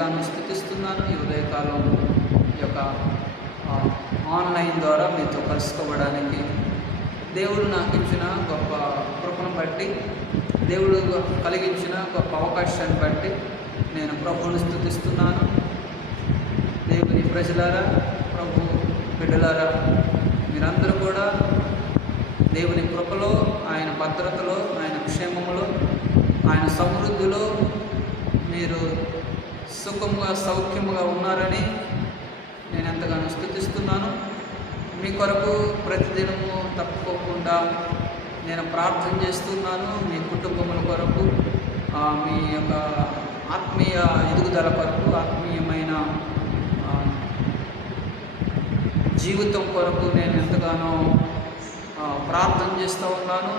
ఎంతగానో స్తుతిస్తున్నాను. ఈ ఉదయకాలం ఈ యొక్క ఆన్లైన్ ద్వారా మీతో కలుసుకోవడానికి దేవుడు నాకు ఇచ్చిన గొప్ప కృపను బట్టి, దేవుడు కలిగించిన గొప్ప అవకాశాన్ని బట్టి నేను ప్రభువుని స్తుతిస్తున్నాను. దేవుని ప్రజలారా, ప్రభు బిడ్డలారా, మీరందరూ కూడా దేవుని కృపలో, ఆయన భద్రతలో, ఆయన క్షేమములో, ఆయన సమృద్ధిలో మీరు సుఖముగా సౌఖ్యముగా ఉన్నారని నేను ఎంతగానో స్తుతిస్తున్నాను. మీ కొరకు ప్రతిదినము తప్పుకోకుండా నేను ప్రార్థన చేస్తున్నాను. మీ కుటుంబముల కొరకు, మీ యొక్క ఆత్మీయ ఎదుగుదల కొరకు, ఆత్మీయమైన జీవితం కొరకు నేను ఎంతగానో ప్రార్థన చేస్తూ ఉన్నాను.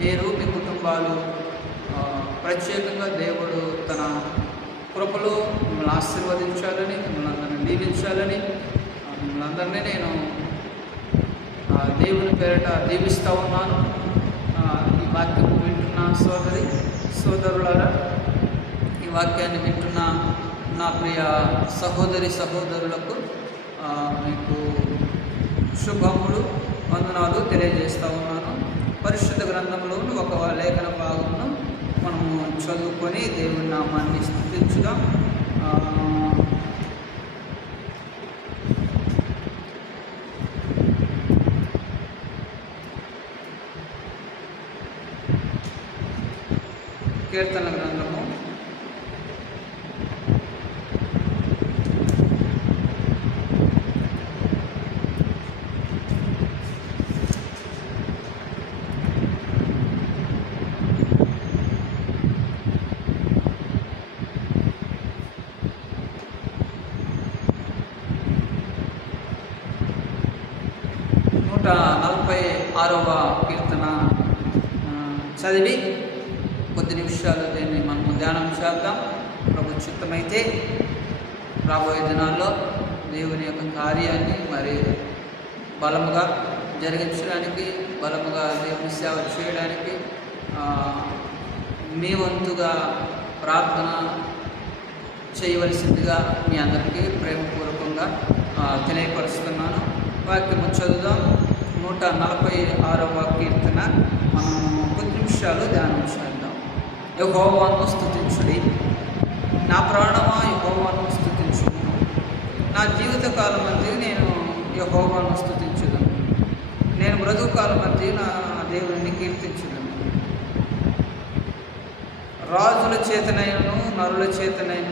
మీరు మీ కుటుంబాలు ప్రత్యేకంగా దేవుడు తన కృపలో మిమ్మల్ని ఆశీర్వదించాలని, మిమ్మల్ని అందరినీ దీవించాలని, మిమ్మల్ని అందరినీ నేను దేవుని పేరిట దీవిస్తూ ఉన్నాను. ఈ వాక్యం వింటున్న సోదరులారా, ఈ వాక్యాన్ని వింటున్న నా ప్రియ సహోదరులకు మీకు శుభములు, వందనాలు తెలియజేస్తూ ఉన్నాను. పరిశుద్ధ గ్రంథంలోని ఒక లేఖన భాగమును మనము చదువుకొని దేవుని నామాన్ని స్తుతించుదాం. కీర్తన గ్రంథము 146వ కీర్తన చదివి కొద్ది నిమిషాలు దీన్ని మనము ధ్యానం చేద్దాం. ప్రభు చిత్తమైతే రాబోయే దినాల్లో దేవుని యొక్క కార్యాన్ని మరి బలముగా జరిగించడానికి, బలముగా దేవుని సేవ చేయడానికి మీ వంతుగా ప్రార్థన చేయవలసిందిగా మీ అందరికీ ప్రేమపూర్వకంగా తెలియపరుస్తున్నాను. వాక్యము చదువుదాం. 146వ కీర్తన మనం కొద్ది నిమిషాలు ధ్యానం చేద్దాం. యెహోవాను స్తుతించుడి, నా ప్రాణమా యెహోవాను స్తుతించు. నా జీవితకాలం మధ్య నేను యెహోవాను స్తుతించుదును. నేను బ్రతుకుకాలం మధ్య నా దేవుని కీర్తించుదును. రాజుల చేతనైనను నరుల చేతనైన